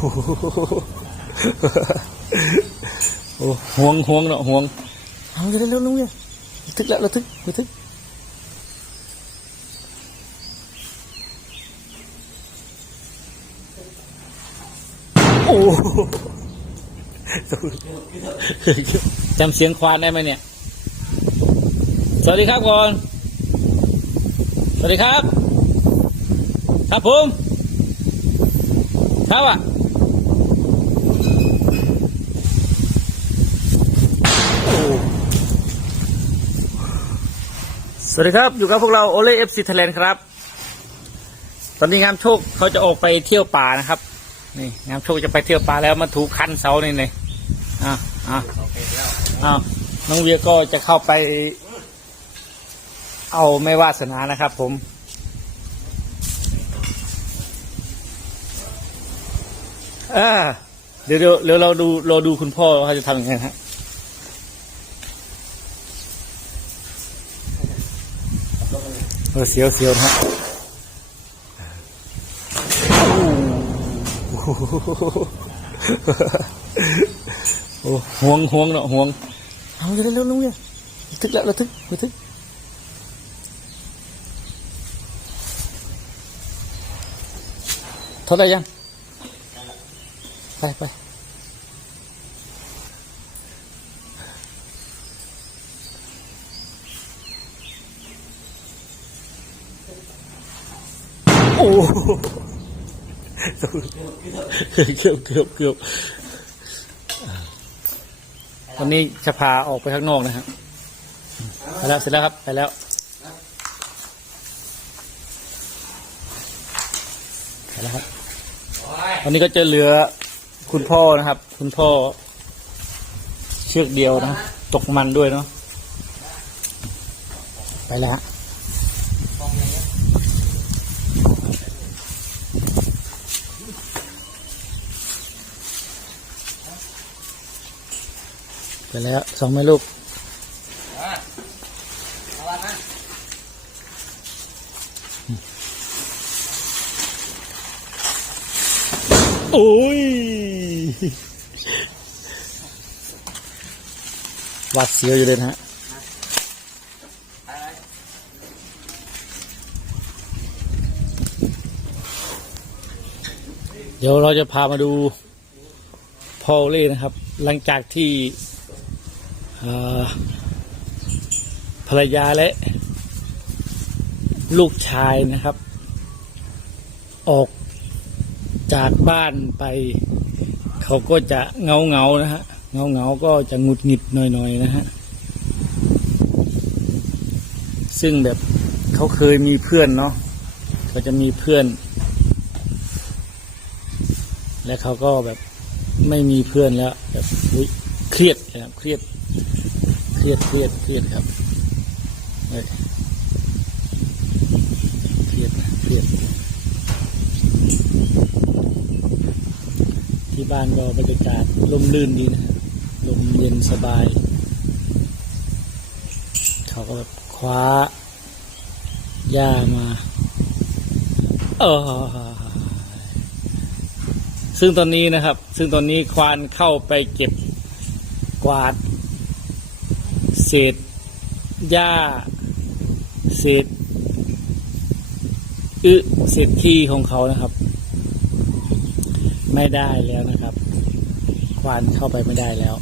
โอ้ห่วงห่วงเนาะห่วงเอาจะได้เร็วลุงเนี่ยทึกแล้วระทึกระทึกโอ้จำเสียงควานได้ไหมเนี่ย สวัสดีครับก่อน สวัสดีครับ ครับผม ครับอะ สวัสดีครับ อยู่กับพวกเราโอเล่เอฟซีไทยแลนด์ครับ ตอนนี้งามโชคเขาจะออกไปเที่ยวป่านะครับ นี่งามโชคจะไปเที่ยวป่าแล้วมาถูคันเสานี่เลยอะอะอะน้องเวียก็จะเข้าไป เอาไม่วาสนานะครับผมอ่าเดี๋ยวเดี๋ยวเดี๋ยวเราดูเราดูคุณพ่อเขาจะทำยังไงฮะ ออเสียวเสียวนะฮะโอ้โหโอ้ห่วงห่วงเนาะห่วงเอาจะได้เร็วลุงเนี่ยระทึกแล้วระทึกระทึกเท่าไหรยัง ไปไป โอ้เกือบเกือบเกือบวันนี้จะพาออกไปข้างนอกนะครับไปแล้วเสร็จแล้วครับ ไปแล้วไปแล้วครับวันนี้ก็จะเหลือคุณพ่อนะครับ คุณพ่อ เชือกเดียวนะ ตกมันด้วยเนาะไปแล้ว ไปแล้วสองแม่ลูกโอ้ยหวัดเสียวอยู่เลยนะฮะเดี๋ยวเราจะพามาดูพอลเล่นะครับ หลังจากที่เอ่อ ภรรยาและ ลูกชายนะครับ ออกจากบ้านไป เขาก็จะเงาเงานะฮะเงาเงาก็จะงุดหงิดหน่อยๆนะฮะซึ่งแบบเขาเคยมีเพื่อนเนาะเขาจะมีเพื่อน และเขาก็แบบไม่มีเพื่อนแล้วแบบอุ๊ยเครียดนะครับเครียด เครียดเครียดเครียดครับเฮ้ยเครียดนะเครียด ที่บ้านก็บรรยากาศร่มรื่นดีนะลมเย็นสบาย เขาก็แบบคว้าหญ้ามาเออซึ่งตอนนี้นะครับ ซึ่งตอนนี้ควานเข้าไปเก็บกวาด เศษหญ้า เศษอึเศษขี้ของเขานะครับ ไม่ได้แล้วนะครับ ควานเข้าไปไม่ได้แล้ว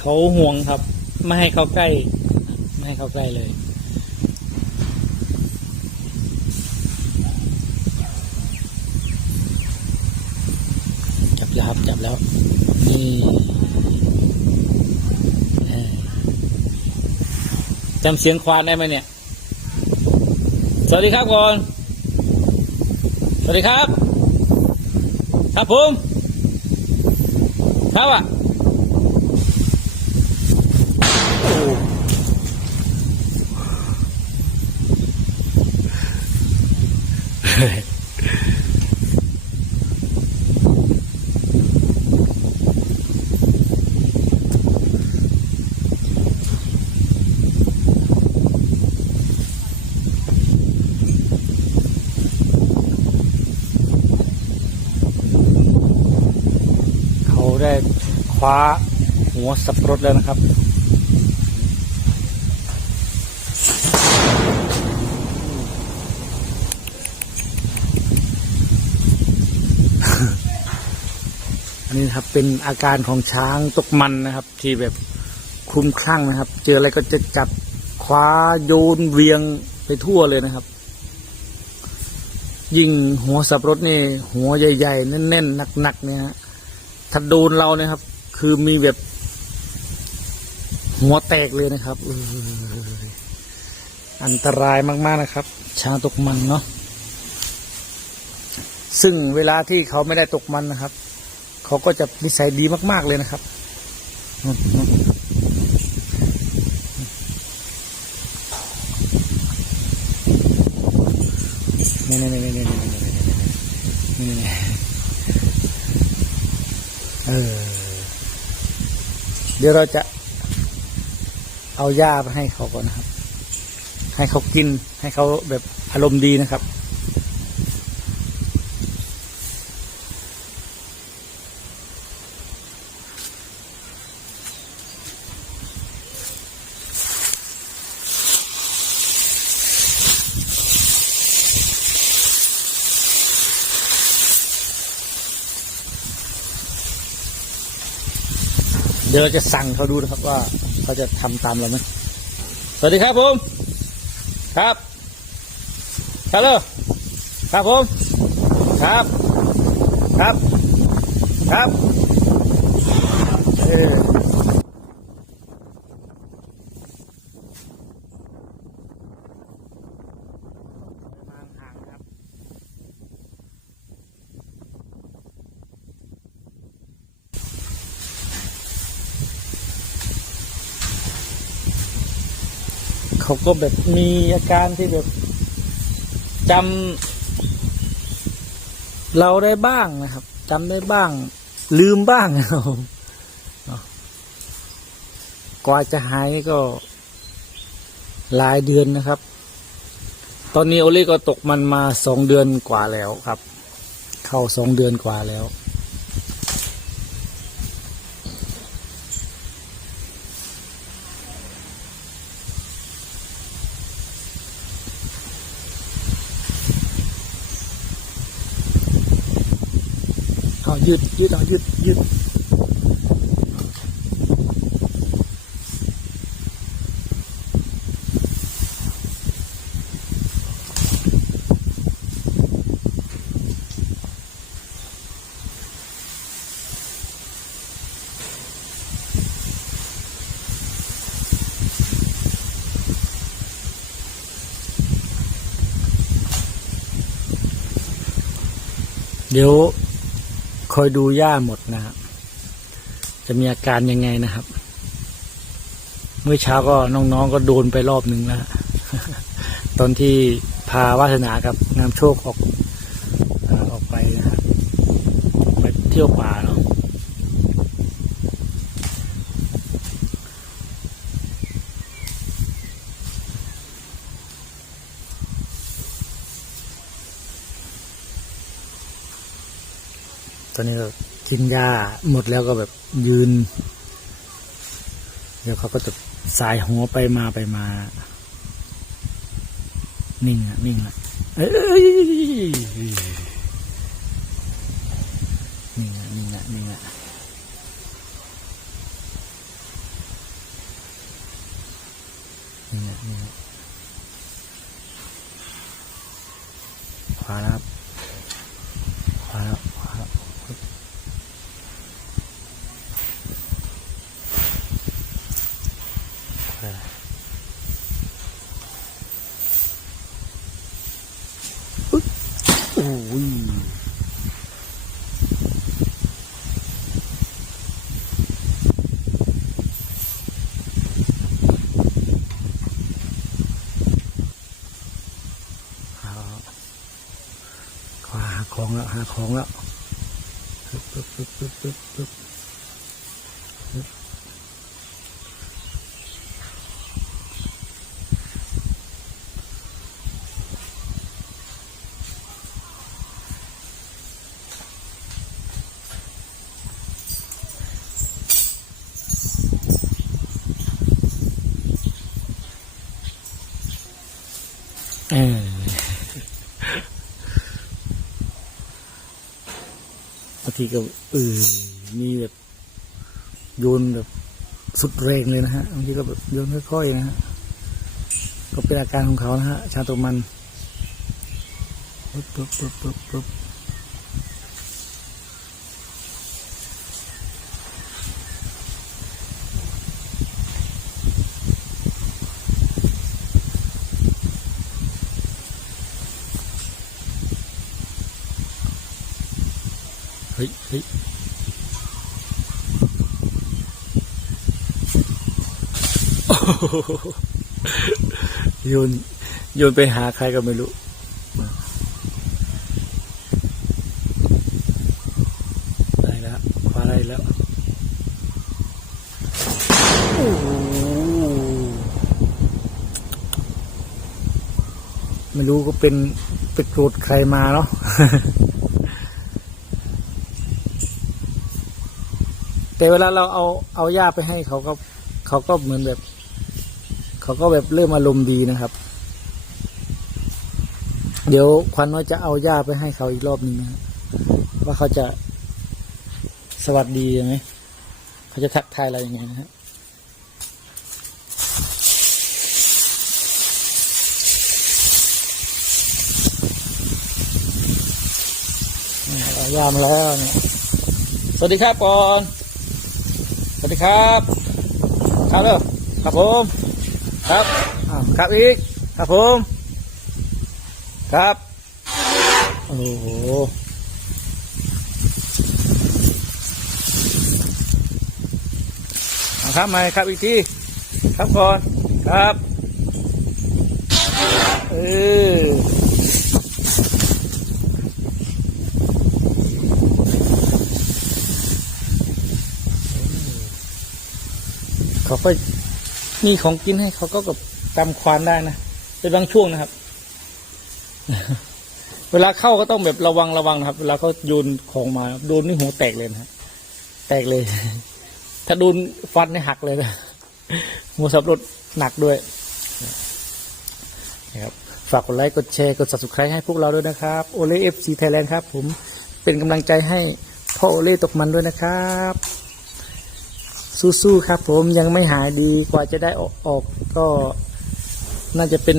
เขาห่วงครับ ไม่ให้เขาใกล้ ไม่ให้เขาใกล้เลย แล้วครับ จับแล้ว นี่จำเสียงควานได้ไหมเนี่ย สวัสดีครับก่อน สวัสดีครับ ครับผม ครับอะโอ้ คว้าหัวสับปะรดแล้วนะครับ อันนี้ครับเป็นอาการของช้างตกมันนะครับ ที่แบบคลุ้มคลั่งนะครับ เจออะไรก็จะจับคว้าโยนเวียงไปทั่วเลยนะครับ ยิ่งหัวสับปะรดนี่ หัวใหญ่ ๆ แน่นๆหนักๆเนี่ยฮะถ้าโดนเราเนี่ยครับ คือมีแบบ หัวแตกเลยนะครับอออันตรายมาก ๆ นะครับ ช้างตกมันเนาะซึ่งเวลาที่เขาไม่ได้ตกมันนะครับ เขาก็จะนิสัยดีมาก ๆ เลยนะครับ เดี๋ยวเราจะเอาหญ้าไปให้เขาก่อนนะครับ ให้เขากินให้เขาแบบอารมณ์ดีนะครับ เดี๋ยวเราจะสั่งเขาดูนะครับว่าเขาจะทำตามเราไหมสวัสดีครับผม ครับฮัลโหลครับผม ครับ ครับ ครับเออห่างๆครับ เขาก็แบบมีอาการที่แบบจำเราได้บ้างนะครับจำได้บ้าง ลืมบ้างนะครับกว่าจะหายก็หลายเดือนนะครับ ตอนนี้โอเล่ก็ตกมันมาสองเดือนกว่าแล้วครับ เข้าสองเดือนกว่าแล้ว เอายืดยืดเอายืดยืดเดี๋ยว คอยดูย่าหมดนะครับจะมีอาการยังไงนะครับ เมื่อเช้าก็น้องๆก็โดนไปรอบหนึ่งแล้วตอนที่พาวาสนากับงามโชคออกออออกไปนะครับไปเที่ยวป่าเนาะ ตอนนี้ก็กินยาหมดแล้วก็แบบยืน เดี๋ยวเขาก็จะสายหัวไปมาไปมา นิ่งอะนิ่งอะเอ้ย เออางทีก็เออมีแบบ โยนแบบสุดแรงเลยนะฮะบางทีก็แบบโยนค่อยๆนะฮะก็เป็นอาการของเขานะฮะชาตัวมันปึ๊บปึ๊บปึ๊บปึ๊บปึ๊บเฮ้ย โยนโยนไปหาใครก็ไม่รู้ได้แล้วคว้าได้แล้วโอ้ไม่รู้ก็เป็นไปโกรธใครมาเนาะแต่เวลาเราเอาเอาหญ้าไปให้เขาก็เขาก็เหมือนแบบ เขาก็แบบเริ่มอารมณ์ดีนะครับ เดี๋ยวควันน้อยจะเอาหญ้าไปให้เขาอีกรอบนึงนะว่าเขาจะสวัสดียังไงเขาจะทักทายอะไรยังไงนะฮะนี่เอามแล้วเนี่ยสวัสดีครับปอน สวัสดีครับ ครับเด้อครับผม ครับครับอีก ครับผม ครับ โอ้โหครับมาครับอีกทีครับก่อนครับเออเขาก็ มีของกินให้เขาก็กับจำควานได้นะเป็นบางช่วงนะครับ เวลาเข้าก็ต้องแบบระวังระวังนะครับ เวลาเขาโยนของมาโดนนี่หัวแตกเลยนะฮะแตกเลย ถ้าโดนฟันนี่หักเลยนะหัวสับรถหนักด้วยนะครับฝากกดไลค์กดแชร์กด subscribe ให้พวกเราด้วยนะครับโอเล่เอฟซีไทยแลนด์ครับ ผมเป็นกำลังใจให้พ่อโอเล่ตกมันด้วยนะครับ สู้ๆครับผมยังไม่หายดีกว่าจะได้ออกออกก็น่าจะเป็น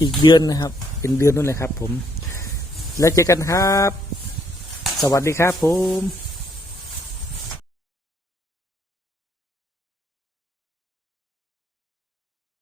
อีกเดือนนะครับ เป็นเดือนนู่นเลยครับผม แล้วเจอกันครับ สวัสดีครับผม